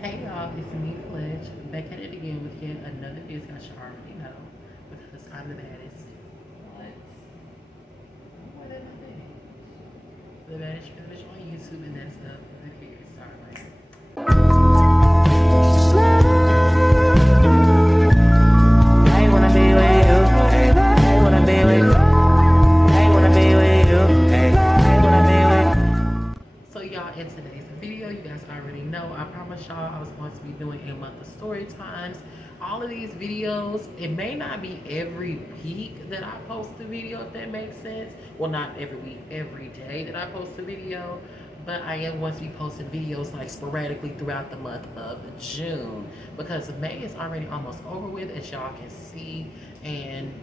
Hey y'all, it's me, Fletch, back at it again with yet another video I should already know because I'm the baddest. What? What did I think? The baddest bitch on YouTube, and that's up the video. Sorry. I wanna be with you. I wanna be with you. I wanna be with you. I wanna be with you. So y'all, in today's video, you guys already know, I promised y'all I was going to be doing a month of story times. All of these videos, it may not be every week that I post a video, if that makes sense. Well, not every week, every day that I post a video, but I am going to be posting videos like sporadically throughout the month of June, because May is already almost over with, as y'all can see, and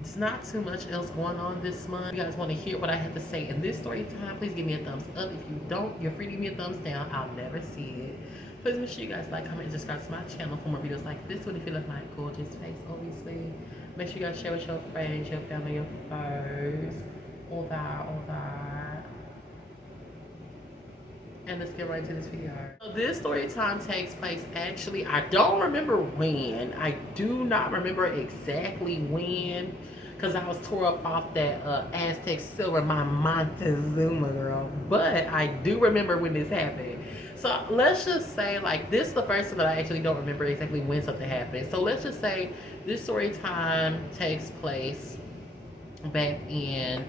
it's not too much else going on this month. If you guys want to hear what I have to say in this story time, please give me a thumbs up. If you don't, you're free to give me a thumbs down. I'll never see it. Please make sure you guys like, comment, and subscribe to my channel for more videos like this one. If you love my gorgeous face, obviously. Make sure you guys share with your friends, your family, your foes. All that. And let's get right into this video. So this story time takes place, actually, I don't remember when. I do not remember exactly when, because I was tore up off that Aztec Silver, my Montezuma girl. But I do remember when this happened. So let's just say, like, this is the first time that I actually don't remember exactly when something happened. So let's just say this story time takes place back in,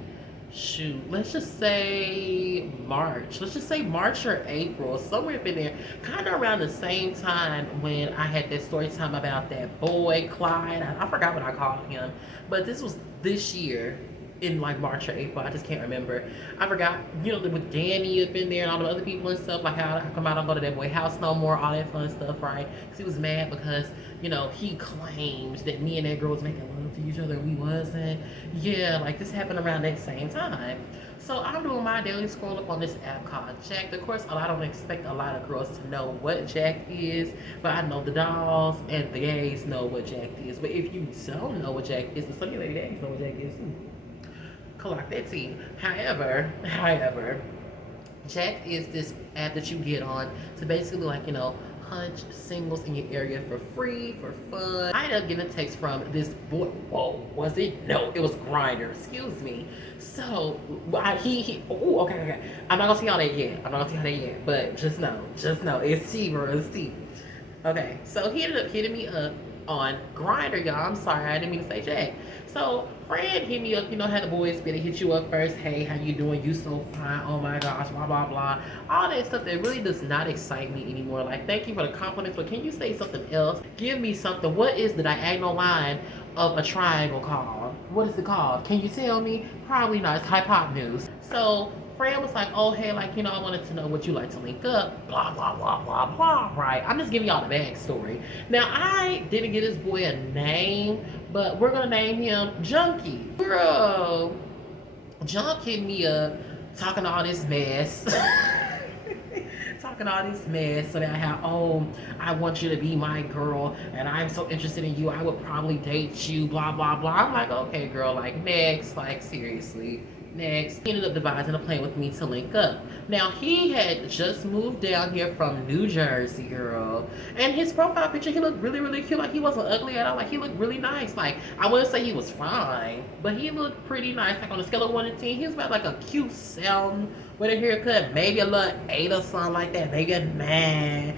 shoot, let's just say March. Let's just say March or April, somewhere up in there, kind of around the same time when I had that story time about that boy, Clyde. I forgot what I called him, but this was this year in like March or April. I just can't remember. I forgot, you know, with Danny up in there and all the other people and stuff, like how come I don't go to that boy house no more, all that fun stuff, right? Because he was mad because, you know, he claims that me and that girl was making love to each other and we wasn't. Yeah, like this happened around that same time. So I'm doing my daily scroll up on this app called Jack. Of course, I don't expect a lot of girls to know what Jack is, but I know the dolls and the gays know what Jack is. But if you don't know what Jack is, and some of you ladies know what Jack is too, collect that tea. However, Jack is this app that you get on to basically, like, you know, hunch singles in your area for free, for fun. I ended up getting a text from this boy. Whoa, was it? No, it was Grinder. Excuse me. So okay. I'm not gonna see all that yet. But just know, it's T, bro. It's T. Okay, so he ended up hitting me up on Grinder, y'all. I'm sorry, I didn't mean to say Jack. So Fred hit me up, you know how the boys better hit you up first. Hey, how you doing? You so fine. Oh my gosh, blah blah blah. All that stuff that really does not excite me anymore. Like, thank you for the compliments, but can you say something else? Give me something. What is the diagonal line of a triangle called? What is it called? Can you tell me? Probably not. It's hypotenuse. So Fred was like, oh, hey, like, you know, I wanted to know what you like to link up, blah, blah, blah, blah, blah, right? I'm just giving y'all the backstory. Now, I didn't give this boy a name, but we're going to name him Junkie. Bro, Junk hit me up talking all this mess. Talking all this mess about how, oh, I want you to be my girl, and I'm so interested in you, I would probably date you, blah, blah, blah. I'm like, okay, girl, like, next, like, seriously. Next, he ended up devising a plan with me to link up. Now, he had just moved down here from New Jersey, girl. And his profile picture, he looked really, really cute. Like, he wasn't ugly at all. Like, he looked really nice. Like, I wouldn't say he was fine, but he looked pretty nice. Like, on a scale of 1 to 10, he was about like a cute 7 with a haircut. Maybe a little 8 or something like that. Maybe a 9.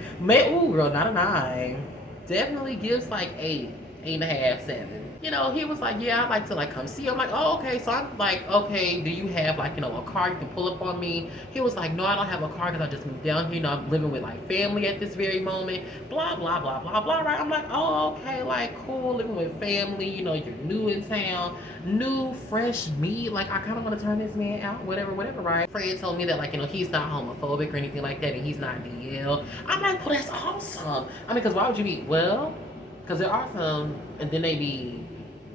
Ooh, girl, not a 9. Definitely gives like 8, 8.5, 7. You know, he was like, yeah, I'd like to, like, come see you. I'm like, oh, okay. So I'm like, okay, do you have, like, you know, a car you can pull up on me? He was like, no, I don't have a car because I just moved down here. You know, I'm living with, like, family at this very moment. Blah, blah, blah, blah, blah, right? I'm like, oh, okay, like, cool, living with family. You know, you're new in town. New, fresh meat. Like, I kind of want to turn this man out, whatever, right? Fred told me that, like, you know, he's not homophobic or anything like that, and he's not DL. I'm like, well, that's awesome. I mean, because why would you be, well, because they're awesome, and then they be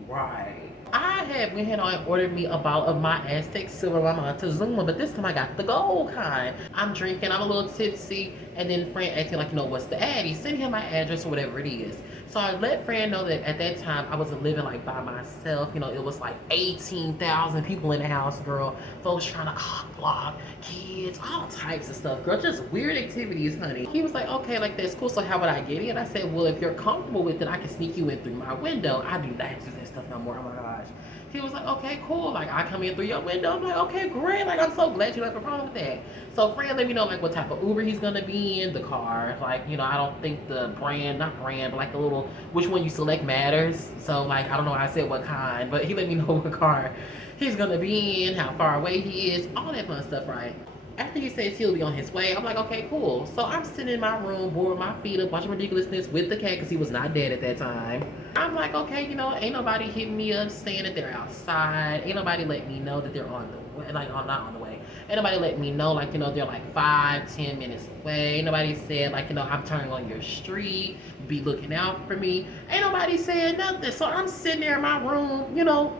right. I went ahead and ordered me a bottle of my Aztec Silver, my Montezuma, but this time I got the gold kind. I'm drinking, I'm a little tipsy, And then friend asked me like, what's the ad? He sent him my address or whatever it is. So I let friend know that at that time I wasn't living like by myself. It was like 18,000 people in the house, girl. Folks trying to cock block, kids, all types of stuff, girl. Just weird activities, honey. He was like, okay, like that's cool. So how would I get in? I said, well, if you're comfortable with it, I can sneak you in through my window. I do not do that stuff no more. Oh my gosh. He was like, okay, cool. Like, I come in through your window. I'm like, okay, great. Like, I'm so glad you don't have a problem with that. So, friend let me know, like, what type of Uber he's going to be in, the car. Like, I don't think the brand, not brand, but like the little, which one you select matters. So, like, I don't know why I said what kind, but he let me know what car he's going to be in, how far away he is, all that fun stuff, right? After he says he'll be on his way, I'm like, okay, cool. So I'm sitting in my room, bored with my feet up, watching ridiculousness with the cat because he was not dead at that time. I'm like, okay, ain't nobody hitting me up saying that they're outside. Ain't nobody letting me know that they're on the way, like, not on the way. Ain't nobody letting me know, like, they're like 5-10 minutes away. Ain't nobody said, like, I'm turning on your street, be looking out for me. Ain't nobody saying nothing. So I'm sitting there in my room,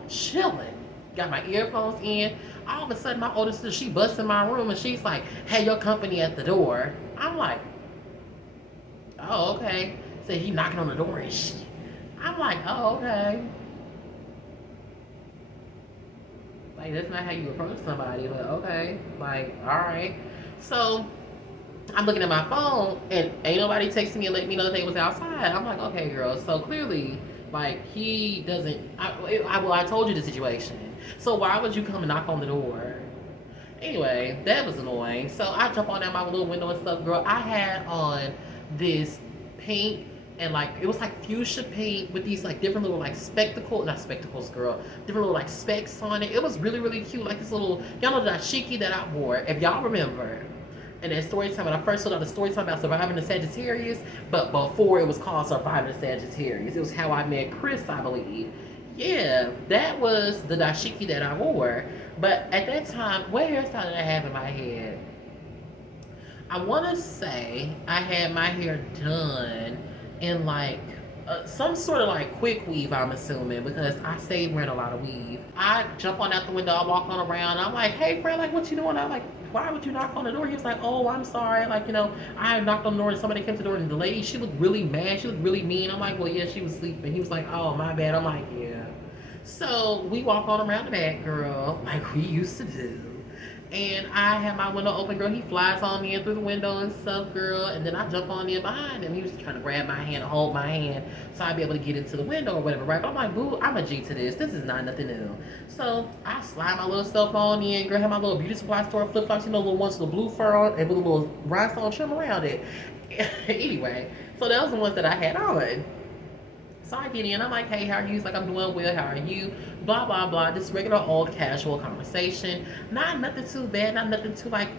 chilling. Got my earphones in. All of a sudden, my older sister, she busts in my room and she's like, hey, your company at the door. I'm like, oh, okay. So he knocking on the door and shit. I'm like, oh, okay. Like, that's not how you approach somebody, but okay. Like, all right. So I'm looking at my phone and ain't nobody texting me and let me know that they was outside. I'm like, okay, girl. So clearly, like, he doesn't. I told you the situation. So why would you come and knock on the door? Anyway, that was annoying. So I jump on out my little window and stuff, girl. I had on this pink and like it was like fuchsia pink with these like different little like not spectacles, girl. Different little like specs on it. It was really, really cute. Like this little, y'all know the dashiki that I wore. If y'all remember. And then story time, when I first sold out the story time about surviving the Sagittarius, but before it was called Surviving the Sagittarius. It was how I met Chris, I believe. Yeah, that was the dashiki that I wore. But at that time, what hairstyle did I have in my head? I want to say I had my hair done in like some sort of like quick weave, I'm assuming, because I stayed wearing a lot of weave. I jump on out the window, I walk on around, I'm like, hey friend, like what you doing? I'm like, why would you knock on the door? He was like, oh, I'm sorry, like, I knocked on the door and somebody came to the door and the lady, she looked really mad, she looked really mean. I'm like, well, yeah, she was sleeping. He was like, oh, my bad. I'm like, yeah. So we walk on around the back, girl, like we used to do. And I had my window open, girl. He flies on me in through the window and stuff, girl. And then I jump on in behind him. He was trying to grab my hand and hold my hand so I'd be able to get into the window or whatever, right? But I'm like, boo, I'm a G to this. This is not nothing new. So I slide my little stuff on in, girl. Have my little beauty supply store flip flops, little ones with the blue fur on and with a little rhinestone trim around it. Anyway, so that was the ones that I had on. So I get in, I'm like, hey, how are you? He's like, I'm doing well, how are you? Blah, blah, blah. Just regular old casual conversation. Not nothing too bad, not nothing too like,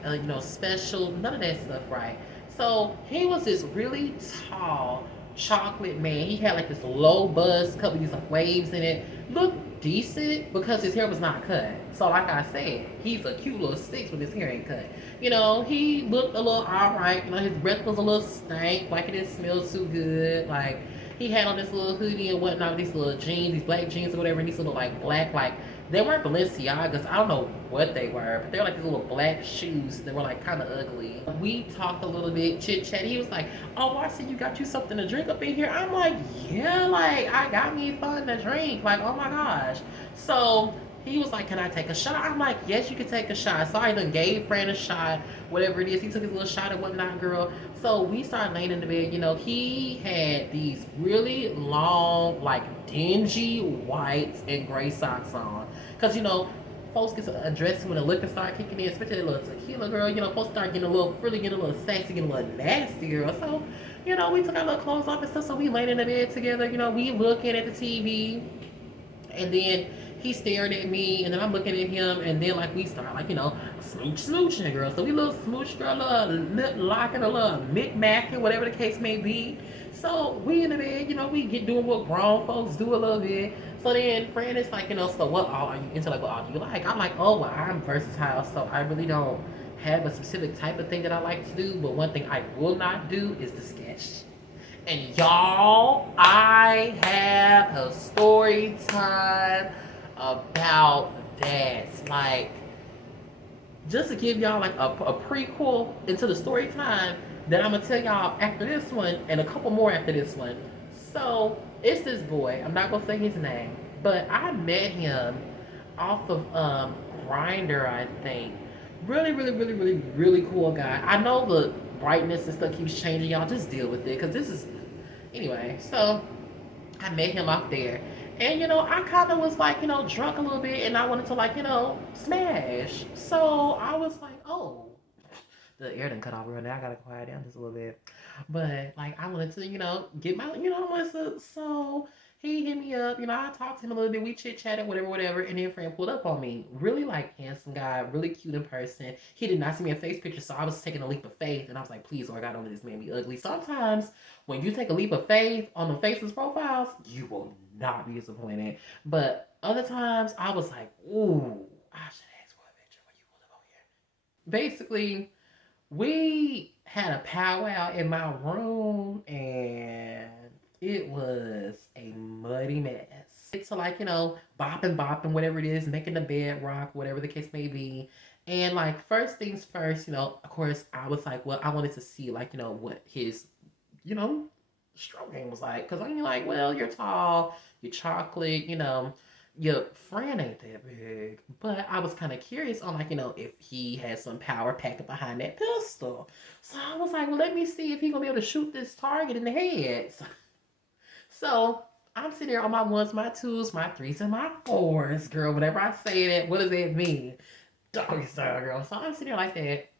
special, none of that stuff, right? So he was this really tall chocolate man. He had like this low buzz, couple of these like waves in it. Looked decent because his hair was not cut. So like I said, he's a cute little six when his hair ain't cut. He looked a little alright. His breath was a little stank, like it didn't smell too good. Like, he had on this little hoodie and whatnot, these little jeans, these black jeans or whatever, and these little like black, like, they weren't Balenciagas, I don't know what they were, but they were like these little black shoes that were like kind of ugly. We talked a little bit, chit chat. He was like, oh, I see you got you something to drink up in here. I'm like, yeah, like, I got me something to drink, like, oh my gosh. So he was like, can I take a shot? I'm like, yes, you can take a shot. So I even gave Fran a shot, whatever it is. He took his little shot and whatnot, girl. So we started laying in the bed. He had these really long, like, dingy whites and gray socks on. Because, folks get undressed when the liquor start kicking in, especially the little tequila, girl. Folks start getting a little frilly, getting a little sexy, getting a little nasty, girl. So, we took our little clothes off and stuff. So we laid in the bed together. We looking at the TV. And then he's staring at me, and then I'm looking at him, and then like we start like smooching, girl. So we little smooch, girl, little lip locking, a little micmacking, whatever the case may be. So we in the bed, we get doing what grown folks do a little bit. So then Fran is like, so what all are you into? Like, what all do you like? I'm like, oh, well, I'm versatile, so I really don't have a specific type of thing that I like to do. But one thing I will not do is the sketch. And y'all, I have a story time about that. Like, just to give y'all like a prequel into the story time, Then I'm gonna tell y'all after this one and a couple more after this one. So it's this boy. I'm not gonna say his name, but I met him off of Grinder, I think. Really, really, really, really, really cool guy. I know the brightness and stuff keeps changing. Y'all just deal with it, cause this is anyway. So I met him out there. And I kind of was like, drunk a little bit and I wanted to like, smash. So I was like, oh, the air didn't cut off real now. I gotta quiet down just a little bit. But like I wanted to, get my, I wanted to, so he hit me up, I talked to him a little bit, we chit chatted, whatever, whatever, and then friend pulled up on me. Really like handsome guy, really cute in person. He did not see me in face picture, so I was taking a leap of faith and I was like, please, Lord God, don't let this man be ugly. Sometimes when you take a leap of faith on the faceless profiles, you will not be disappointed. But other times I was like, ooh, I should ask for a picture when you pull up on here. Basically, we had a powwow in my room and it was a muddy mess. So like, bopping, bopping, whatever it is, making the bed rock, whatever the case may be. And like first things first, of course I was like, well, I wanted to see like, what his, you know, stroking was like. Cause I'm like, well, you're tall, you're chocolate, your friend ain't that big. But I was kind of curious on like, if he had some power packed behind that pistol. So I was like, well, let me see if he gonna be able to shoot this target in the head. So I'm sitting there on my ones, my twos, my threes, and my fours, girl. Whenever I say that, what does that mean? Doggy style, girl. So I'm sitting there like that.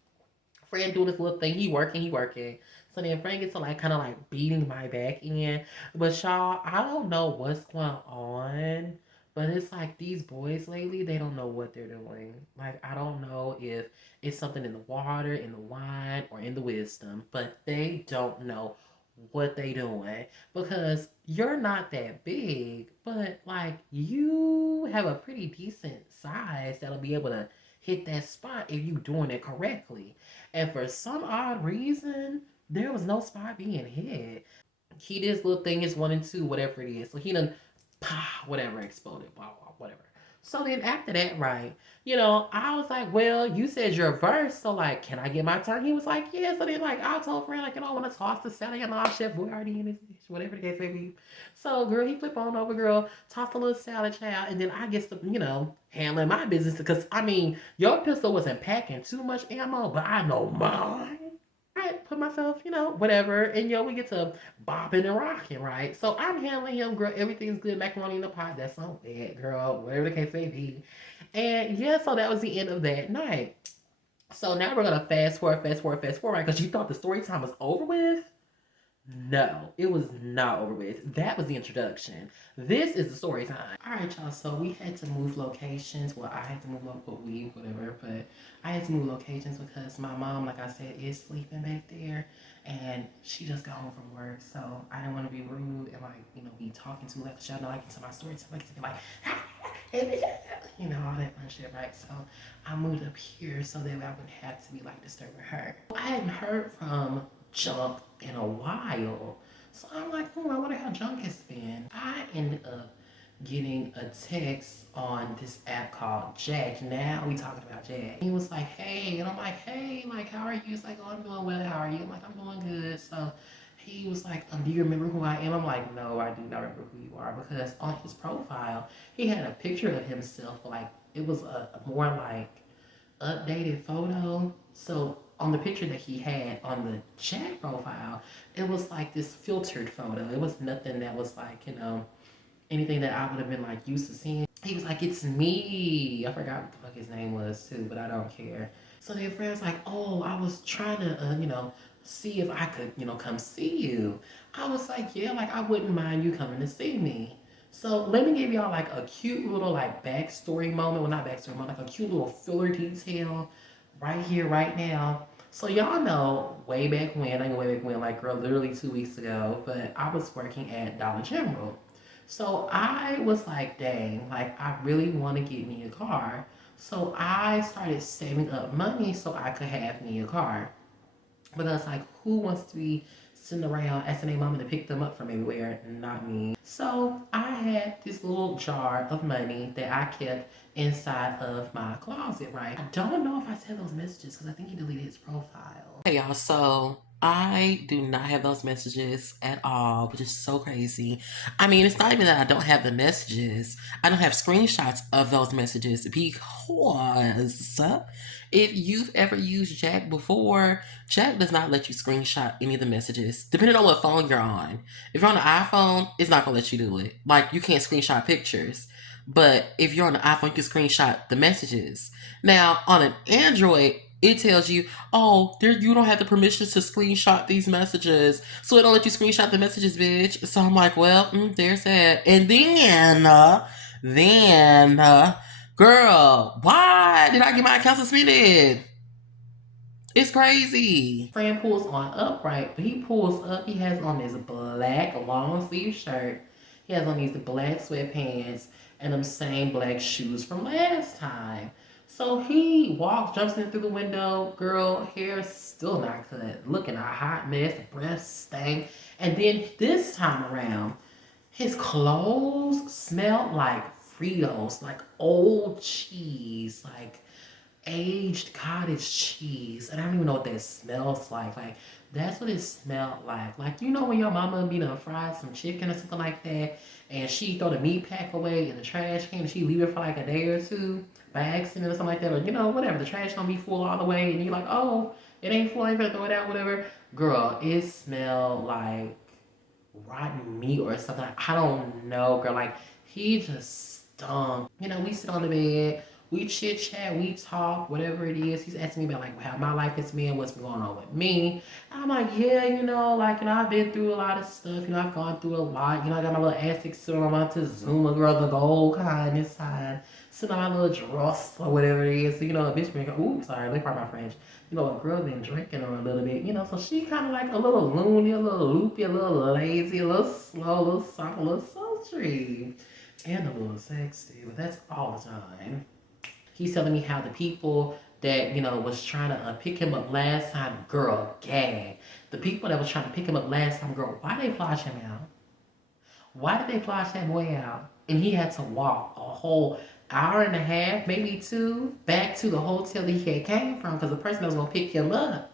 Friend doing this little thing. He working, he working. So then Frank gets to like kind of like beating my back in. But y'all, I don't know what's going on. But it's like these boys lately, they don't know what they're doing. Like I don't know if it's something in the water, in the wine, or in the wisdom. But they don't know what they doing. Because you're not that big, but like you have a pretty decent size that'll be able to hit that spot if you doing it correctly. And for some odd reason, there was no spot being hit. He did his little thing, his 1 and 2, whatever it is. So he done, whatever, exploded, blah, blah, whatever. So then after that, right, I was like, well, you said your verse, so like, can I get my turn? He was like, yeah. So then like, I told friend, like, I want to toss the salad and all chef boy already in his dish, whatever the case may be. So girl, he flip on over, girl, toss a little salad child, and then I get to, handling my business because I mean, your pistol wasn't packing too much ammo, but I know mine. I put myself, whatever, and we get to bopping and rocking, right? So I'm handling him, girl. Everything's good. Macaroni in the pot. That's on that, girl. Whatever the case may be. And yeah, so that was the end of that night. So now we're gonna fast forward, fast forward, fast forward, right? Because you thought the story time was over with. No, it was not over with. That was the introduction. This is the story time. All right, y'all. So we had to move locations. Well, I had to move, whatever. But I had to move locations because my mom, like I said, is sleeping back there, and she just got home from work. So I didn't want to be rude and like be talking too much. Y'all know I get to my story time, I get to be like, all that fun shit, right? So I moved up here so that I wouldn't have to be like disturbing her. I hadn't heard from Junk in a while. So I'm like, I wonder how Junk has been. I ended up getting a text on this app called Jack. Now we talking about Jack. He was like, hey, and I'm like, hey, like, how are you? He's like, oh, I'm doing well. How are you? I'm like, I'm doing good. So he was like, do you remember who I am? I'm like, no, I do not remember who you are, because on his profile, he had a picture of himself, like, it was a more like updated photo. So on the picture that he had on the chat profile, it was like this filtered photo. It was nothing that was like, anything that I would have been like used to seeing. He was like, it's me. I forgot what the fuck his name was too, but I don't care. So their friend's like, oh, I was trying to, see if I could, come see you. I was like, yeah, like I wouldn't mind you coming to see me. So let me give y'all like a cute little like backstory moment. Well, not backstory moment, like a cute little filler detail right here, right now. So y'all know way back when, I know way back when, like girl, literally 2 weeks ago, but I was working at Dollar General. So I was like, dang, like I really want to get me a car. So I started saving up money so I could have me a car. Because like who wants to be sitting around asking their mama to pick them up from everywhere. Not me. So I had this little jar of money that I kept inside of my closet, right? I don't know if I said those messages because I think he deleted his profile. Hey y'all, so I do not have those messages at all, which is so crazy. I mean, it's not even that I don't have the messages. I don't have screenshots of those messages because if you've ever used Jack before, Jack does not let you screenshot any of the messages, depending on what phone you're on. If you're on an iPhone, it's not gonna let you do it. Like, you can't screenshot pictures. But if you're on the iPhone, you can screenshot the messages. Now, on an Android, it tells you, oh, there you don't have the permissions to screenshot these messages. So it don't let you screenshot the messages, bitch. So I'm like, well, there's that. And then, girl, why did I get my account suspended? It's crazy. Friend pulls on up, right? But he pulls up, he has on this black long sleeve shirt. He has on these black sweatpants and them same black shoes from last time. So he jumps in through the window. Girl, hair still not cut. Looking a hot mess, breath stank. And then this time around, his clothes smelled like Fritos, like old cheese, like aged cottage cheese. And I don't even know what that smells like. Like, that's what it smelled like. Like, you know when your mama be done fry some chicken or something like that, and she throw the meat pack away in the trash can, and she leave it for like a day or two by accident or something like that, or whatever, the trash don't be full all the way, and you're like, oh, it ain't full, I ain't gonna throw it out, whatever. Girl, it smelled like rotten meat or something. I don't know, girl. Like, he just stunk. We sit on the bed, we chit chat, we talk, whatever it is. He's asking me about like how my life has been, what's going on with me. And I'm like, yeah, I've been through a lot of stuff. I've gone through a lot. I got my little Aztec suit on, my Montezuma, girl, the gold kind inside. Sitting on my little dross or whatever it is. So, a bitch been, sorry, let me pardon my French. A girl been drinking her a little bit, so she kind of like a little loony, a little loopy, a little lazy, a little slow, a little soft, a little sultry, and a little sexy, but that's all the time. He's telling me how the people that, was trying to pick him up last time, girl, gag. The people that was trying to pick him up last time, girl, why did they flush him out? Why did they flush that boy out? And he had to walk a whole hour and a half, maybe two, back to the hotel he had came from, because the person that was going to pick him up,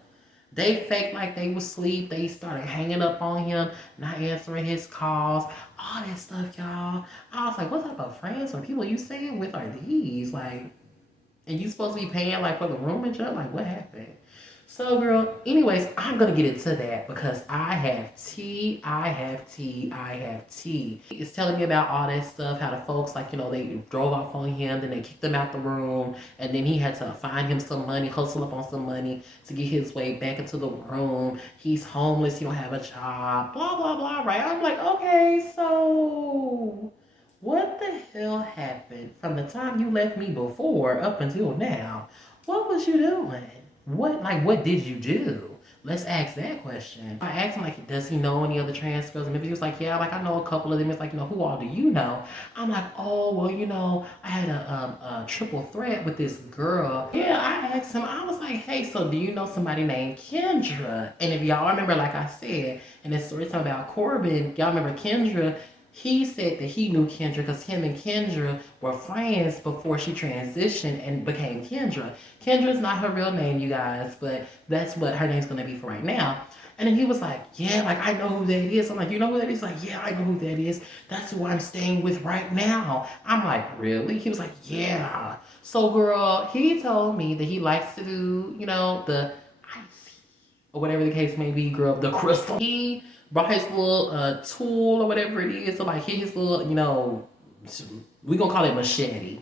they faked like they was asleep. They started hanging up on him, not answering his calls, all that stuff, y'all. I was like, what type of friends or people you staying with are these? Like, and you supposed to be paying like for the room and stuff? Like, what happened? So, girl, anyways, I'm going to get into that because I have tea. It's telling me about all that stuff, how the folks, like, they drove off on him, then they kicked him out the room, and then he had to find him some money, hustle up on some money to get his way back into the room. He's homeless, he don't have a job, blah, blah, blah, right? I'm like, okay, so what the hell happened from the time you left me before up until now? What was you doing? What did you do? Let's ask that question. I asked him, like, does he know any other trans girls? And maybe he was like, yeah, like, I know a couple of them. It's like, who all do you know? I'm like, oh, well, I had a triple threat with this girl. Yeah, I asked him, I was like, hey, so do you know somebody named Kendra? And if y'all remember, like I said, in this story talking about Corbin, y'all remember Kendra? He said that he knew Kendra because him and Kendra were friends before she transitioned and became Kendra. Kendra's not her real name, you guys, but that's what her name's going to be for right now. And then he was like, yeah, like, I know who that is. I'm like, you know who that is? Like, yeah, I know who that is. That's who I'm staying with right now. I'm like, really? He was like, yeah. So, girl, he told me that he likes to do, the icy, or whatever the case may be, girl, the crystal. He brought his little tool or whatever it is to like hit his little, we gonna call it machete.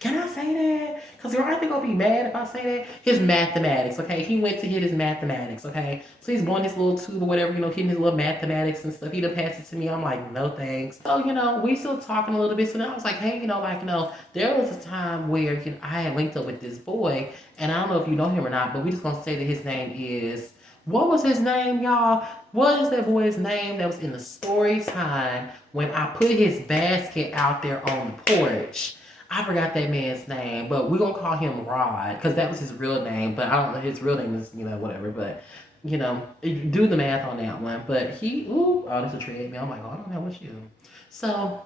Can I say that? Because you're I think I'll be mad if I say that. His mathematics, okay? He went to hit his mathematics, okay? So he's blowing his little tube or whatever, hitting his little mathematics and stuff. He done passed it to me. I'm like, no thanks. So, we still talking a little bit. So then I was like, hey, there was a time where I had linked up with this boy, and I don't know if you know him or not, but we just gonna say that his name is, what was his name, y'all? What is that boy's name that was in the story time when I put his basket out there on the porch? I forgot that man's name, but we're going to call him Rod because that was his real name. But I don't know, his real name is, whatever. But you know, do the math on that one. But oh, this is a treadmill. I'm like, oh, I don't know what you. So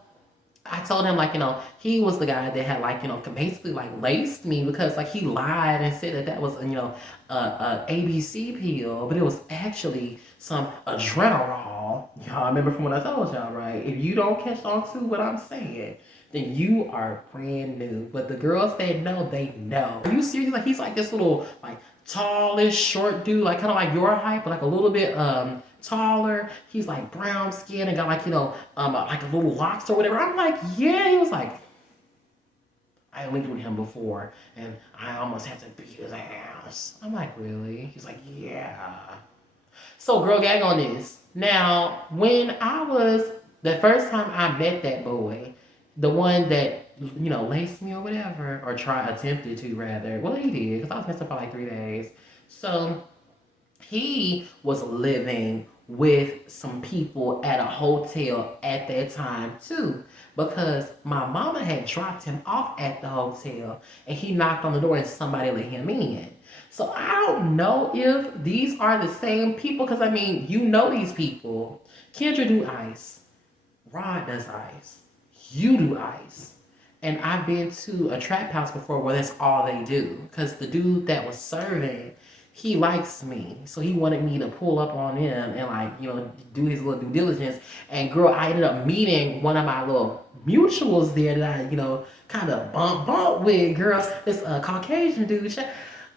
I told him, like, he was the guy that had, like, basically, like, laced me because, like, he lied and said that that was, a ABC pill, but it was actually some adrenaline. Y'all remember from what I told y'all, right? If you don't catch on to what I'm saying, then you are brand new. But the girls that know, they know. Are you serious? Like, he's like this little, like, tallish, short dude, like, kind of like your height, but like a little bit, taller. He's like brown skin and got like, like a little locks or whatever. I'm like, yeah. He was like, I linked with him before and I almost had to beat his ass. I'm like, really? He's like, yeah. So girl, gag on this. Now, when I was, the first time I met that boy, the one that, laced me or whatever, or attempted to rather. Well, he did, because I was messed up for like 3 days. So he was living with some people at a hotel at that time too, because my mama had dropped him off at the hotel and he knocked on the door and somebody let him in. So I don't know if these are the same people, because I mean, these people. Kendra do ice, Rod does ice, you do ice. And I've been to a trap house before where that's all they do, because the dude that was serving, he likes me, so he wanted me to pull up on him and, like, do his little due diligence. And girl, I ended up meeting one of my little mutuals there that I, kind of bump with. Girl, this Caucasian dude,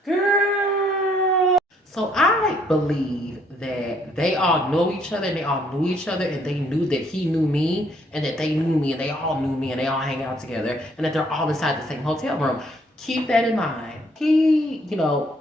girl. So I believe that they all know each other and they all knew each other and they knew that he knew me and that they knew me and they all knew me and they all hang out together and that they're all inside the same hotel room. Keep that in mind. He,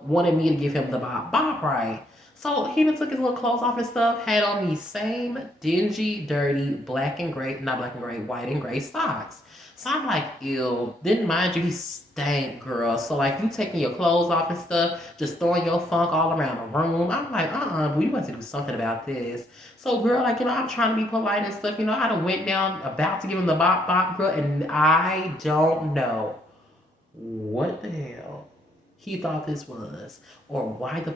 wanted me to give him the bop, right? So he even took his little clothes off and stuff, had on these same dingy, dirty, black and gray, not black and gray, white and gray socks. So I'm like, ew. Then mind you, he stank, girl. So like, you taking your clothes off and stuff, just throwing your funk all around the room. I'm like, we want to do something about this. So girl, like, I'm trying to be polite and stuff. I done went down about to give him the bop, girl, and I don't know what the hell he thought this was, or why the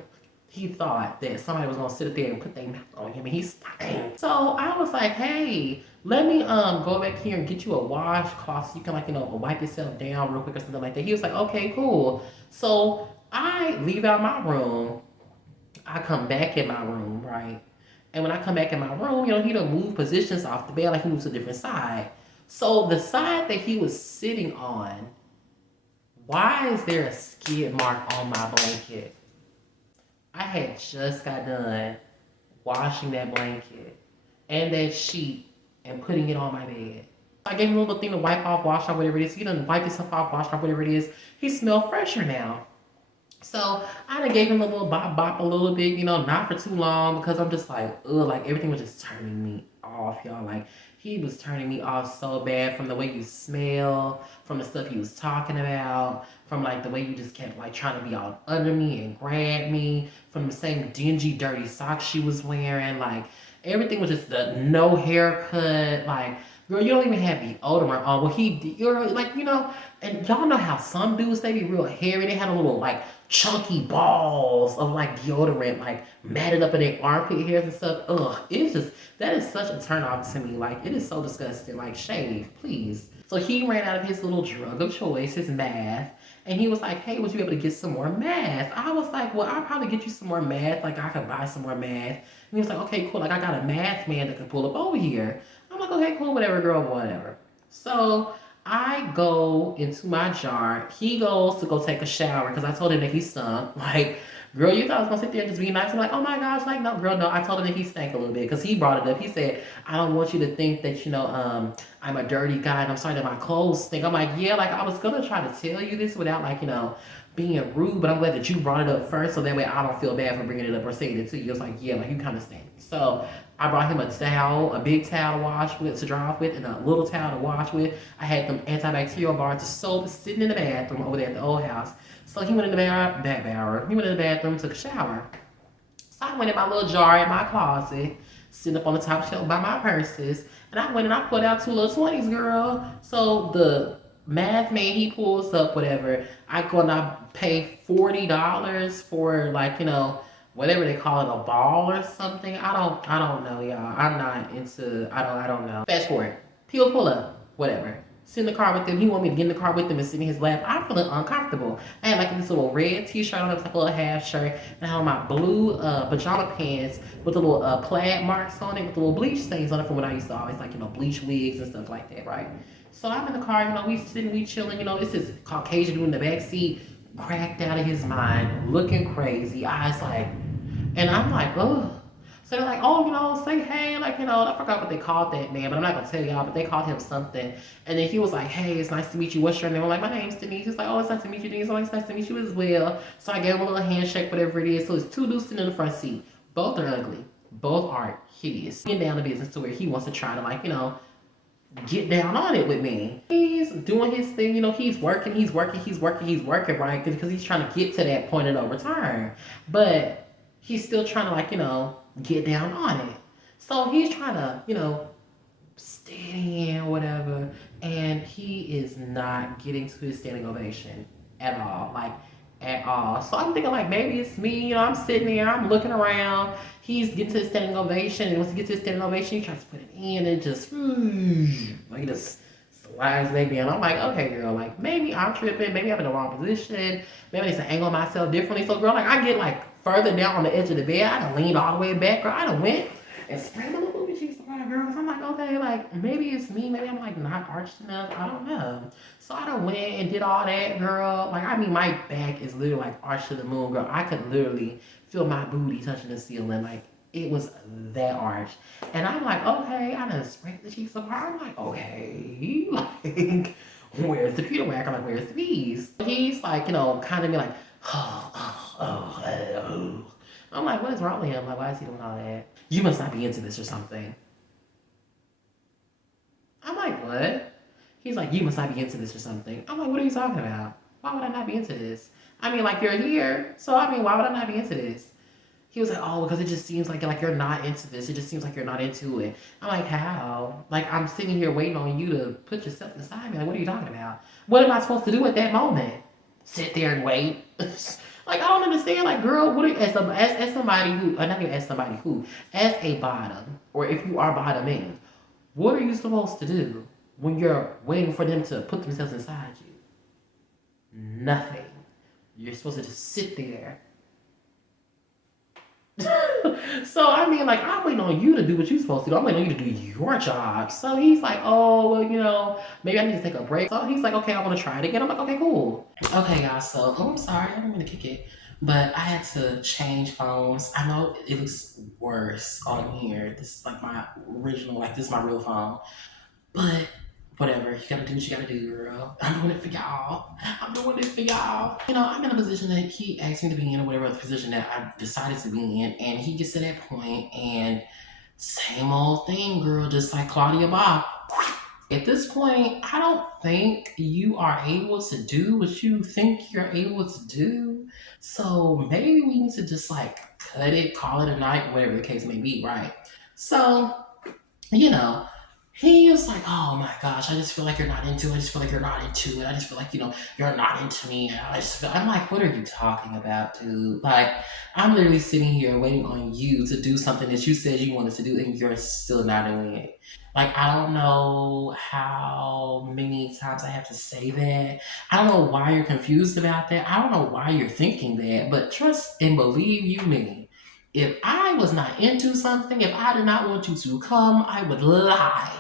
he thought that somebody was gonna sit there and put their mouth on him, and he stank. So I was like, hey, let me go back here and get you a washcloth so you can, like, wipe yourself down real quick or something like that. He was like, okay, cool. So I leave out my room. I come back in my room, right? And when I come back in my room, he done moved positions off the bed, like he moved to a different side. So the side that he was sitting on, why is there a skid mark on my blanket? I had just got done washing that blanket and that sheet and putting it on my bed. I gave him a little thing to wipe off, wash off, whatever it is. He done wiped himself off, washed off, whatever it is. He smelled fresher now. So I done gave him a little bop a little bit, not for too long, because I'm just like, ugh, like everything was just turning me off, y'all. Like, he was turning me off so bad, from the way you smell, from the stuff he was talking about, from like the way you just kept like trying to be all under me and grab me, from the same dingy, dirty socks she was wearing. Like, everything was just the no haircut. Like, girl, you don't even have deodorant on. Well, you're like, and y'all know how some dudes, they be real hairy. They had a little like chunky balls of like deodorant, like matted up in their armpit hairs and stuff. Ugh, it's just, that is such a turn off to me. Like, it is so disgusting. Like, shave, please. So he ran out of his little drug of choice, his math, and he was like, hey, would you be able to get some more math? I was like, well, I'll probably get you some more math. Like, I could buy some more math. And he was like, okay, cool. Like, I got a math man that can pull up over here. I'm like, okay, cool, whatever, girl, whatever. So I go into my jar. He goes to go take a shower because I told him that he stunk. Like, girl, you thought I was going to sit there and just be nice? I'm like, oh my gosh, like, no, girl, no. I told him that he stank a little bit because he brought it up. He said, I don't want you to think that, I'm a dirty guy and I'm sorry that my clothes stink. I'm like, yeah, like, I was going to try to tell you this without, like, being rude, but I'm glad that you brought it up first so that way I don't feel bad for bringing it up or saying it to you. It's like, yeah, like, you kind of stink. So I brought him a towel, a big towel to wash with, to dry off with, and a little towel to wash with. I had them antibacterial bars of soap sitting in the bathroom over there at the old house. So he went in the he went in the bathroom, took a shower. So I went in my little jar in my closet, sitting up on the top shelf by my purses, and I went and I pulled out 2 little 20s, girl. So the math man, he pulls up whatever. I go and I pay $40 for, like, whatever they call it, a ball or something. I don't know, y'all. I'm not into. I don't know. Fast forward. He'll pull up. Whatever. Sit in the car with him. He want me to get in the car with him and sit in his lap. I'm feeling uncomfortable. I had like this little red t-shirt on. It was like a little half shirt. And I had on my blue pajama pants with the little plaid marks on it with the little bleach stains on it from when I used to always like, bleach wigs and stuff like that, right? So I'm in the car, we sitting, we chilling, this is Caucasian dude in the back seat, cracked out of his mind, looking crazy, eyes like, and I'm like, ugh. So they're like, oh, say hey, like, I forgot what they called that man, but I'm not gonna tell y'all, but they called him something. And then he was like, hey, it's nice to meet you. What's your name? I'm like, my name's Denise. He's like, oh, it's nice to meet you, Denise. I'm like, it's nice to meet you as well. So I gave him a little handshake, whatever it is. So it's two dudes sitting in the front seat. Both are ugly. Both are hideous. Getting down to business to where he wants to try to, like, get down on it with me. He's doing his thing, he's working, right? Because he's trying to get to that point of no return. But he's still trying to, like, get down on it. So he's trying to, stay in, whatever. And he is not getting to his standing ovation at all. Like, at all. So I'm thinking, like, maybe it's me, I'm sitting there, I'm looking around. He's getting to his standing ovation, and once he gets to his standing ovation, he tries to put it in and just, like, he just slides back down. I'm like, okay, girl, like, maybe I'm tripping, maybe I'm in the wrong position, maybe I need to angle myself differently. So, girl, like, I get, like, further down on the edge of the bed. I done leaned all the way back, girl. I done went and sprayed my little booby cheeks around, girl. So I'm like, okay, like, maybe it's me. Maybe I'm, like, not arched enough. I don't know. So I done went and did all that, girl. Like, I mean, my back is literally, like, arched to the moon, girl. I could literally feel my booty touching the ceiling. Like, it was that arched. And I'm like, okay, I done sprayed the cheeks apart. I'm like, okay, like, where's the Peter whacker? Like, where's the bees? He's like, kind of be like, oh. I'm like, what is wrong with him? Like, why is he doing all that? You must not be into this or something. I'm like, what? He's like, you must not be into this or something. I'm like, what are you talking about? Why would I not be into this? I mean, like, you're here, so I mean, why would I not be into this? He was like, oh, because it just seems like you're not into this. It just seems like you're not into it. I'm like, how? Like, I'm sitting here waiting on you to put yourself beside me. Like, what are you talking about? What am I supposed to do at that moment? Sit there and wait? Like, I don't understand. Like, girl, what as somebody who, not even as somebody who, as a bottom, or if you are bottoming, what are you supposed to do when you're waiting for them to put themselves inside you? Nothing. You're supposed to just sit there. So, I mean, like, I'm waiting on you to do what you're supposed to do. I'm waiting on you to do your job. So he's like, oh, well, maybe I need to take a break. So he's like, okay, I want to try it again. I'm like, okay, cool. Okay, guys, so, I'm sorry. I didn't mean to kick it. But I had to change phones. I know it looks worse on here. This is like my original, like, this is my real phone. But whatever, you gotta do what you gotta do, girl. I'm doing it for y'all. I'm doing it for y'all. I'm in a position that he asked me to be in, or whatever position that I decided to be in, and he gets to that point, and same old thing, girl, just like Claudia Bob. At this point, I don't think you are able to do what you think you're able to do. So maybe we need to just, like, cut it, call it a night, whatever the case may be, right? So, he was like, oh my gosh, I just feel like you're not into it. I just feel like you're not into it. I just feel like, you're not into me. I'm like, what are you talking about, dude? Like, I'm literally sitting here waiting on you to do something that you said you wanted to do, and you're still not doing it. Like, I don't know how many times I have to say that. I don't know why you're confused about that. I don't know why you're thinking that, but trust and believe you me. If I was not into something, if I did not want you to come, I would lie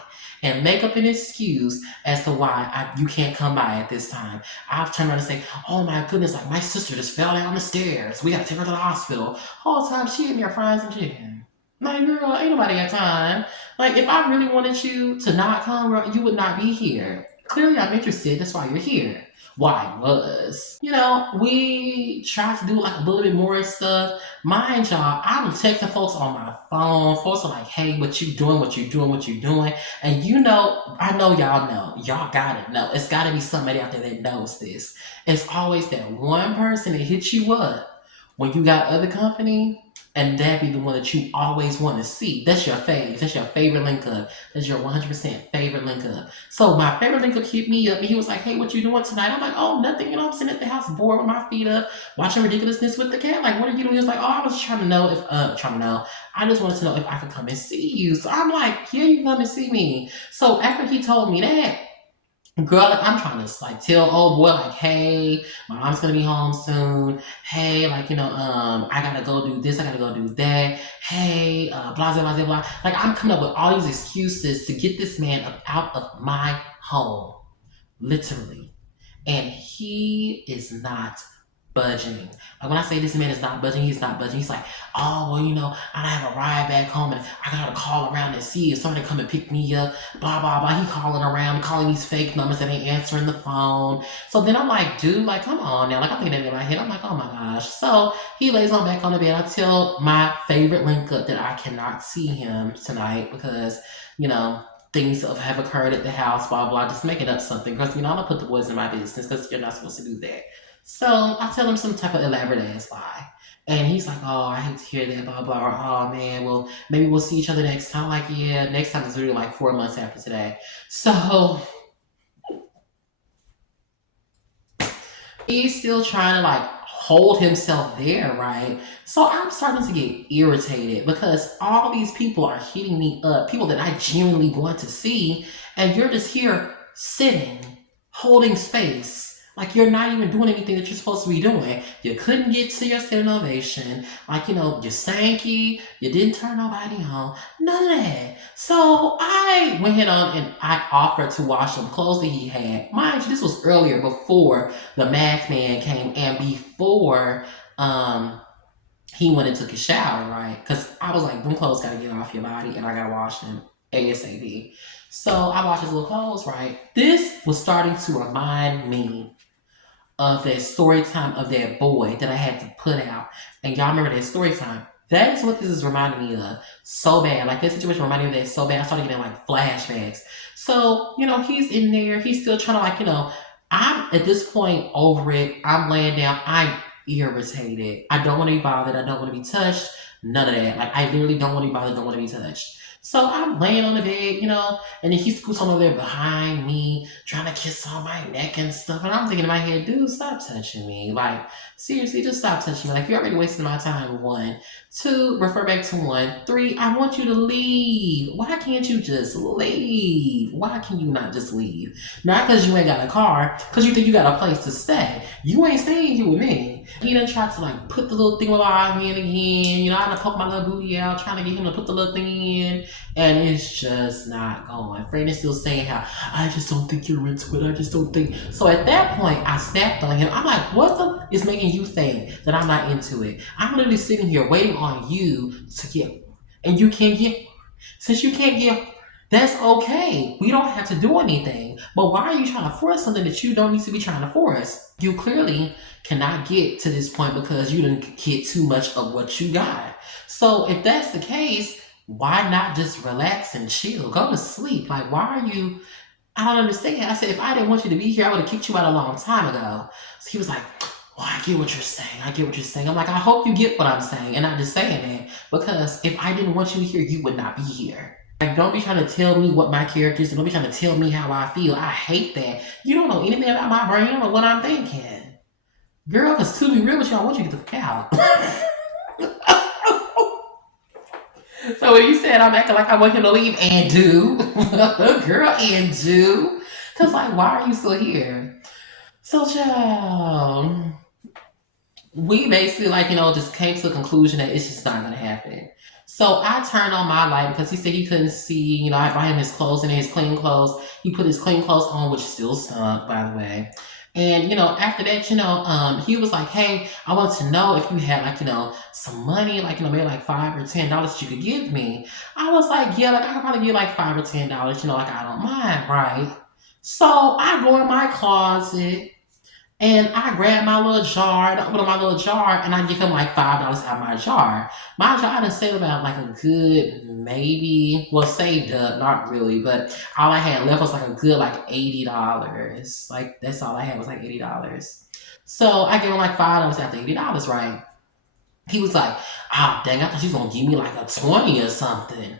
and make up an excuse as to why you can't come by at this time. I've turned around and say, oh my goodness, like, my sister just fell down the stairs. We gotta take her to the hospital. All the time she in there frying some chicken. Like, girl, ain't nobody got time. Like, if I really wanted you to not come, girl, you would not be here. Clearly I'm interested, that's why you're here. Why was. We try to do, like, a little bit more stuff. Mind y'all, I'm texting folks on my phone. Folks are like, hey, what you doing, what you doing, what you doing? And I know y'all know. Y'all gotta know. It's gotta be somebody out there that knows this. It's always that one person that hits you up when you got other company and that be the one that you always want to see. That's your fave. That's your favorite link up. That's your 100% favorite link up. So my favorite link up hit me up, and he was like, "Hey, what you doing tonight?" I'm like, "Oh, nothing. You know, I'm sitting at the house bored with my feet up, watching ridiculousness with the cat. Like, what are you doing?" He was like, "Oh, I was trying to know if trying to know. I just wanted to know if I could come and see you." So I'm like, "Yeah, you come and see me." So after he told me that, girl, like, I'm trying to like tell old boy, like, "Hey, my mom's gonna be home soon. Hey, like, I gotta go do this, I gotta go do that. Hey, blah blah blah blah." Like, I'm coming up with all these excuses to get this man up out of my home, literally, and he is not budging. Like, when I say this man is not budging, he's not budging. He's like, "Oh, well, I don't have a ride back home, and I gotta call around and see if somebody come and pick me up." Blah blah blah. He calling around, calling these fake numbers that ain't answering the phone. So then I'm like, dude, like, come on now. Like, I'm thinking that in my head. I'm like, oh my gosh. So he lays on back on the bed. I tell my favorite link up that I cannot see him tonight because, you know, things have occurred at the house, blah blah, just making up something. Because I'm gonna put the boys in my business because you're not supposed to do that. So I tell him some type of elaborate ass lie. And he's like, "Oh, I hate to hear that, blah blah," or, "Oh man, well, maybe we'll see each other next time." Like, yeah, next time is really like 4 months after today. So he's still trying to like hold himself there, right? So I'm starting to get irritated because all these people are hitting me up, people that I genuinely want to see, and you're just here sitting, holding space. Like, you're not even doing anything that you're supposed to be doing. You couldn't get to your standing ovation. Like, you're stanky. You didn't turn nobody on. None of that. So I went ahead on and I offered to wash some clothes that he had. Mind you, this was earlier before the math man came and before he went and took a shower, right? Because I was like, them clothes got to get off your body and I got to wash them ASAP. So I washed his little clothes, right? This was starting to remind me of that story time of that boy that I had to put out. And y'all remember that story time? That is what this is reminding me of so bad. Like, that situation reminded me of that so bad. I started getting like flashbacks. So, he's in there. He's still trying to, like, I'm at this point over it. I'm laying down. I'm irritated. I don't want to be bothered. I don't want to be touched. None of that. Like, I literally don't want to be bothered. Don't want to be touched. So I'm laying on the bed, and then he scoots on over there behind me, trying to kiss on my neck and stuff. And I'm thinking in my head, dude, stop touching me. Like, seriously, just stop touching me. Like, you're already wasting my time. 1, 2, refer back to 1, 3. I want you to leave. Why can't you just leave? Why can you not just leave? Not because you ain't got a car, because you think you got a place to stay. You ain't staying here with me. He done tried to like put the little thing around me in again. I done poke my little booty out, trying to get him to put the little thing in, and it's just not going. Fran is still saying how, "I just don't think you're into it. I just don't think." So at that point, I snapped on him. I'm like, "What the is making you think that I'm not into it? I'm literally sitting here waiting on you to get, and you can't get. Since you can't get, that's okay. We don't have to do anything. But why are you trying to force something that you don't need to be trying to force? You clearly cannot get to this point because you didn't get too much of what you got. So if that's the case, why not just relax and chill? Go to sleep. Like, why are you? I don't understand." I said, "If I didn't want you to be here, I would have kicked you out a long time ago." So he was like, "Well, I get what you're saying. I get what you're saying." I'm like, "I hope you get what I'm saying." And I'm just saying that because if I didn't want you here, you would not be here. Like, don't be trying to tell me what my character is, and don't be trying to tell me how I feel. I hate that. You don't know anything about my brain. You don't know what I'm thinking. Girl, because to be real with you, I want you to get the fuck out. So when you said I'm acting like I want him to leave and do, girl, and do, because like, why are you still here? So, child, we basically just came to the conclusion that it's just not gonna happen. So I turned on my light because he said he couldn't see. I bought him his clothes and his clean clothes. He put his clean clothes on, which still stunk, by the way. And after that, he was like, "Hey, I wanted to know if you had some money, maybe like $5 or $10 that you could give me." I was like, "Yeah, I could probably give like $5 or $10. I don't mind, right?" So I go in my closet and I grab my little jar and I open up my little jar and I give him like $5 out of my jar. My jar done saved about like a good maybe, well, saved up, not really, but all I had left was like a good like $80. Like, that's all I had was like $80. So I give him like $5 after $80, right? He was like, ah, dang, I thought you was gonna give me like a 20 or something.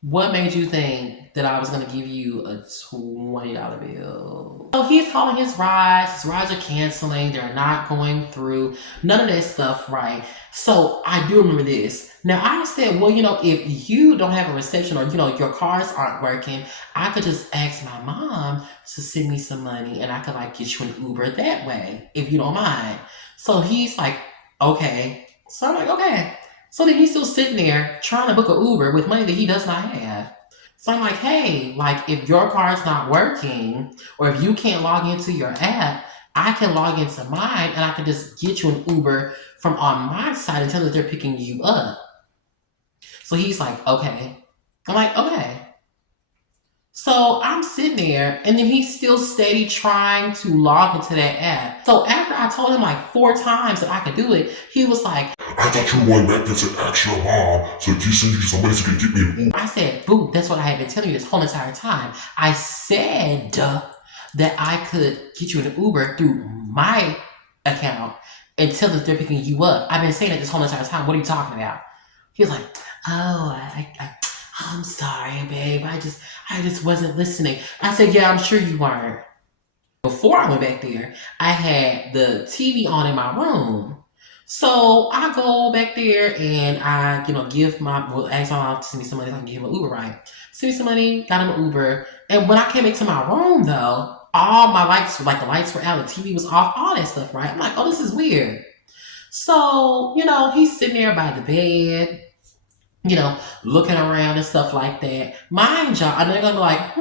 What made you think that I was gonna give you a $20 bill? So he's calling his rides are canceling, they're not going through, none of that stuff, right? So I do remember this. Now I said, well, if you don't have a reception or your cars aren't working, I could just ask my mom to send me some money and I could like get you an Uber that way, if you don't mind. So he's like, okay. So I'm like, okay. So then he's still sitting there trying to book an Uber with money that he does not have. So I'm like, hey, like if your card's not working or if you can't log into your app, I can log into mine and I can just get you an Uber from on my side and tell that they're picking you up. So he's like, okay. I'm like, okay. So I'm sitting there, and then he's still steady trying to log into that app. So after I told him like 4 times that I could do it, he was like, I thought you were going back there to ask your mom, so you send you somebody to get me an Uber. I said, boo, that's what I have been telling you this whole entire time. I said that I could get you an Uber through my account until they're picking you up. I've been saying that this whole entire time. What are you talking about? He was like, oh, I'm sorry, babe. I just wasn't listening. I said, yeah, I'm sure you weren't. Before I went back there, I had the TV on in my room. So I go back there and I, ask my mom to send me some money so I can give him an Uber ride. Send me some money, got him an Uber. And when I came into my room though, all my lights, like the lights were out, the TV was off, all that stuff, right? I'm like, oh, this is weird. So, he's sitting there by the bed, looking around and stuff like that. Mind y'all, and they're gonna be like,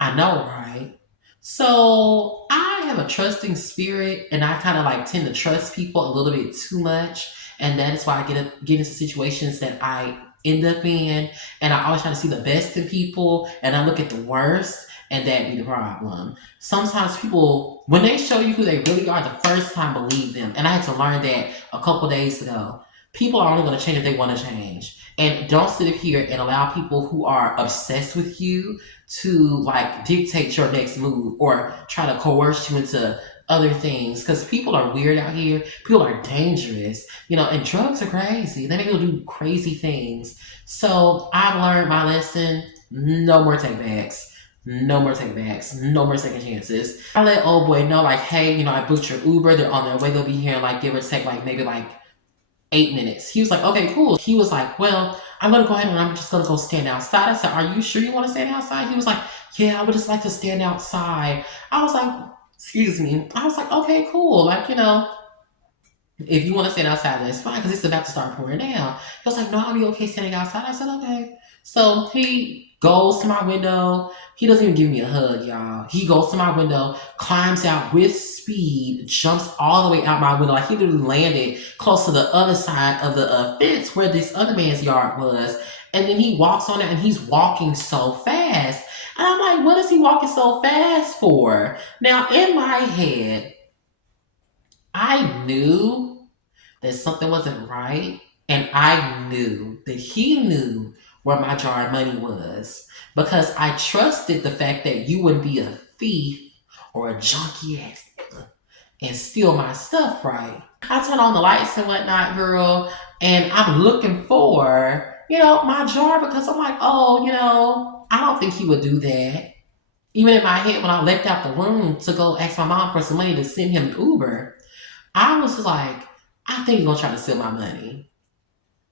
I know, right? So I have a trusting spirit and I kind of like tend to trust people a little bit too much. And that is why I get into situations that I end up in. And I always try to see the best in people and I look at the worst and that be the problem. Sometimes people, when they show you who they really are, the first time believe them. And I had to learn that a couple days ago. People are only going to change if they want to change. And don't sit up here and allow people who are obsessed with you to like dictate your next move or try to coerce you into other things. Because people are weird out here. People are dangerous. And drugs are crazy. They make people do crazy things. So I've learned my lesson. No more takebacks. No more takebacks. No more second chances. I let old boy know like, hey, I booked your Uber. They're on their way. They'll be here in like give or take like maybe like 8 minutes. He was like, okay, cool. He was like, well, I'm going to go ahead and I'm just going to go stand outside. I said, are you sure you want to stand outside? He was like, yeah, I would just like to stand outside. I was like, excuse me. I was like, okay, cool. Like, if you want to stand outside, that's fine because it's about to start pouring down. He was like, no, I'll be okay standing outside. I said, okay. So he goes to my window. He doesn't even give me a hug, y'all. He goes to my window, climbs out with speed, jumps all the way out my window. Like he literally landed close to the other side of the fence where this other man's yard was. And then he walks on it and he's walking so fast. And I'm like, what is he walking so fast for? Now, in my head, I knew that something wasn't right. And I knew that he knew where my jar of money was because I trusted the fact that you wouldn't be a thief or a junkie ass nigga and steal my stuff, right? I turn on the lights and whatnot, girl, and I'm looking for, my jar because I'm like, oh, I don't think he would do that. Even in my head, when I left out the room to go ask my mom for some money to send him an Uber, I was like, I think he's gonna try to steal my money.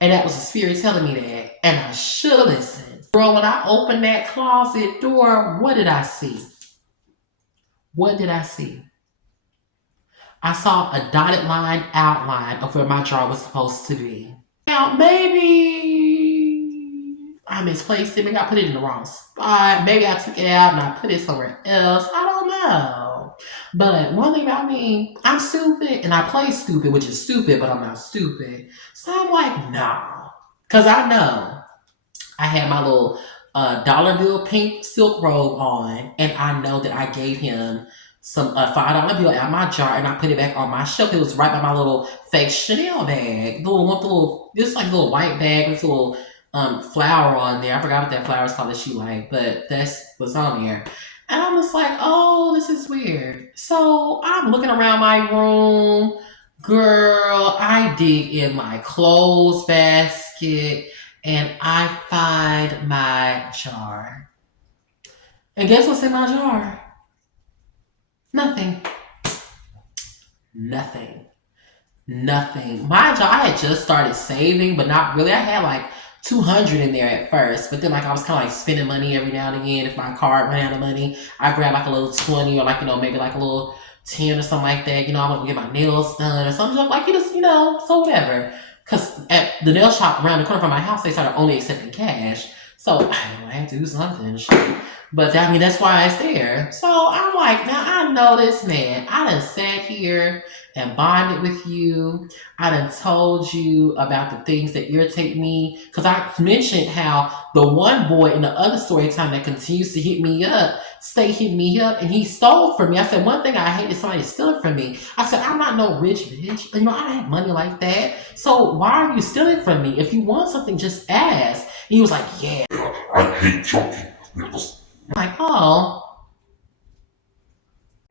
And that was the spirit telling me that. And I should have listened. Bro, when I opened that closet door, what did I see? What did I see? I saw a dotted line outline of where my jar was supposed to be. Now, maybe I misplaced it. Maybe I put it in the wrong spot. Maybe I took it out and I put it somewhere else. I don't know. But one thing about me, I'm stupid and I play stupid, which is stupid, but I'm not stupid. So I'm like, nah. Because I know I had my little dollar bill pink silk robe on and I know that I gave him some $5 bill out of my jar and I put it back on my shelf. It was right by my little fake Chanel bag. This like little white bag with a little flower on there. I forgot what that flower is called that she liked, but that's what's on there. And I'm just like, oh, this is weird. So I'm looking around my room. Girl, I dig in my clothes basket and I find my jar. And guess what's in my jar? Nothing. Nothing. Nothing. Mind you, I had just started saving, but not really. I had like 200 in there at first, but then like I was kind of like spending money every now and again. If my card ran out of money, I grabbed like a little 20 or like, maybe like a little 10 or something like that. I'm gonna get my nails done or something like so whatever. Cause at the nail shop around the corner from my house, they started only accepting cash. So I had to do something. Shit. But I mean, that's why it's there. So I'm like, now I know this man. I done sat here and bonded with you. I done told you about the things that irritate me. Because I mentioned how the one boy in the other story time that continues to hit me up, stay hitting me up, and he stole from me. I said, one thing I hate is somebody stealing from me. I said, I'm not no rich bitch. I don't have money like that. So why are you stealing from me? If you want something, just ask. And he was like, yeah. I hate Junkie. I'm like, oh.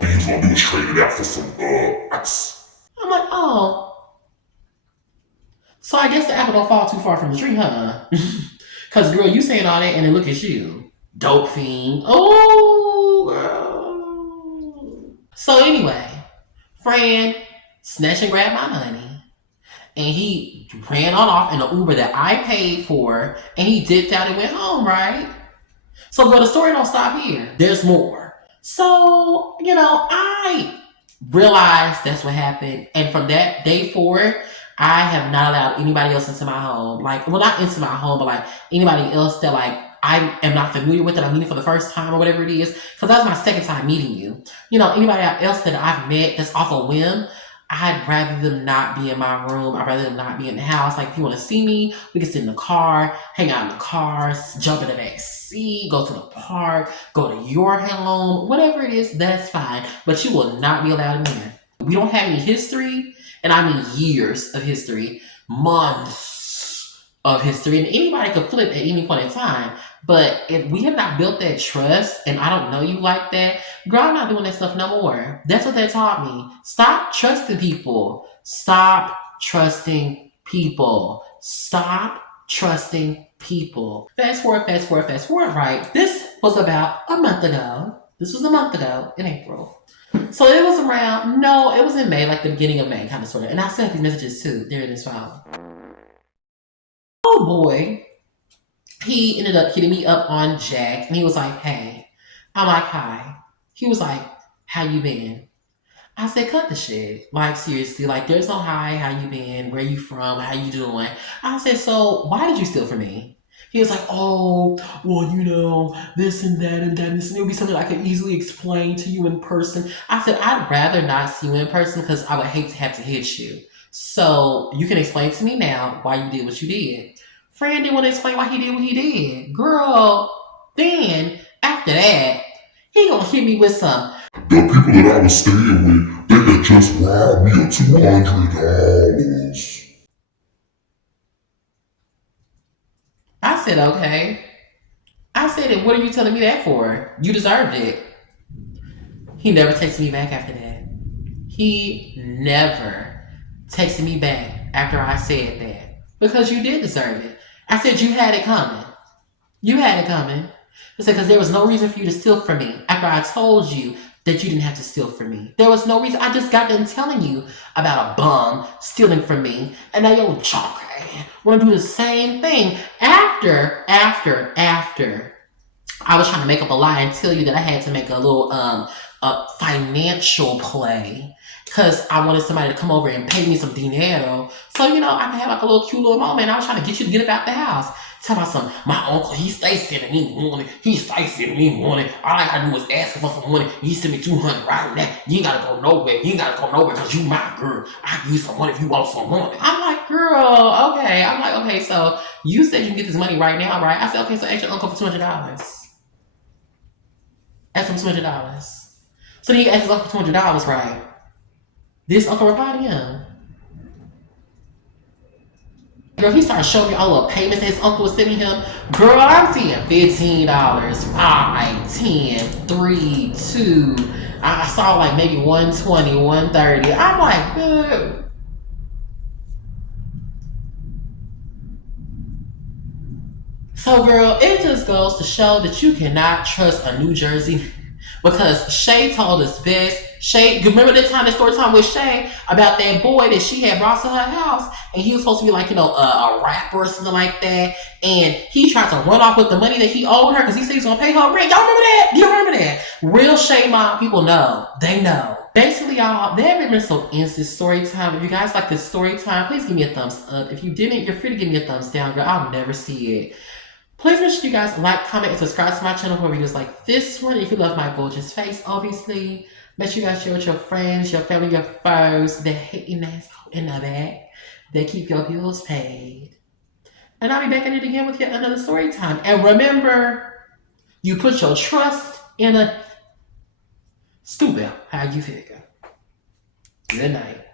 He's gonna do is trade it out for some ice. I'm like, oh. So I guess the apple don't fall too far from the tree, huh? Cause girl, you saying all that and then look at you. Dope fiend. Oh girl. So anyway, friend snatch and grabbed my money. And he ran on off in the Uber that I paid for, and he dipped out and went home, right? So, girl, the story don't stop here. There's more. So, I realized that's what happened. And from that day forward, I have not allowed anybody else into my home. Like, well, not into my home, but like anybody else that like I am not familiar with that I'm meeting for the first time or whatever it is. Because that was my second time meeting you. Anybody else that I've met that's off a whim, I'd rather them not be in my room. I'd rather them not be in the house. Like, if you want to see me, we can sit in the car, hang out in the car, jump in the back seat, go to the park, go to your home, whatever it is, that's fine. But you will not be allowed in there. We don't have any history, and I mean years of history, months of history, and anybody could flip at any point in time. But if we have not built that trust and I don't know you like that, girl, I'm not doing that stuff no more. That's what they taught me. Stop trusting people. Stop trusting people. Stop trusting people. Fast forward, right? This was about a month ago. This was a month ago in April. So it was around, no, it was in May, like the beginning of May, kind of sort of. And I sent these messages too. There it is, file. Oh boy. He ended up hitting me up on Jack, and he was like, hey. I'm like, hi. He was like, how you been? I said, cut the shit. Like, seriously, like, there's no hi, how you been? Where you from? How you doing? I said, so why did you steal from me? He was like, oh, well, this and that and that. And this, and it would be something I could easily explain to you in person. I said, I'd rather not see you in person because I would hate to have to hit you. So you can explain to me now why you did what you did. Fran didn't want to explain why he did what he did. Girl, then, after that, he gonna hit me with some. The people that I was staying with, they had just robbed me of $200. I said, okay. I said, what are you telling me that for? You deserved it. He never texted me back after that. He never texted me back after I said that. Because you did deserve it. I said, you had it coming. You had it coming. I said, because there was no reason for you to steal from me after I told you that you didn't have to steal from me. There was no reason. I just got done telling you about a bum stealing from me. And now you're Junkie want to do the same thing after I was trying to make up a lie and tell you that I had to make a little a financial play because I wanted somebody to come over and pay me some dinero. So, I could have like a little cute little moment. I was trying to get you to get up out the house. Tell my son, my uncle, he stays sending me money. All I gotta do is ask him for some money. He sent me 200 right now. You ain't gotta go nowhere. Because you my girl. I can give you some money if you want some money. I'm like, girl, okay. I'm like, okay, so you said you can get this money right now, right? I said, okay, so ask your uncle for $200. Ask him for $200. So then he asked his uncle for $200, right? This uncle replied to him. Girl, he started showing me all the payments that his uncle was sending him. Girl, I'm seeing $15, 5, 10, 3, 2. I saw like maybe 120, 130. I'm like, good. So, girl, it just goes to show that you cannot trust a New Jersey because Shay told us best. Shay, remember that time, the story time with Shay about that boy that she had brought to her house, and he was supposed to be like, a rapper or something like that, and he tried to run off with the money that he owed her because he said he's gonna pay her rent. Y'all remember that? Do you remember that? Real Shay mom people know. They know. Basically, y'all, that has been so instant story time. If you guys like this story time, please give me a thumbs up. If you didn't, you're free to give me a thumbs down, girl. I'll never see it. Please make sure you guys like, comment, and subscribe to my channel for videos like this one. If you love my gorgeous face, obviously. Make sure you guys share with your friends, your family, your foes, that hating asshole in the back, that keep your bills paid. And I'll be back at it again with yet another story time. And remember, you put your trust in a stupid how you figure. Good night.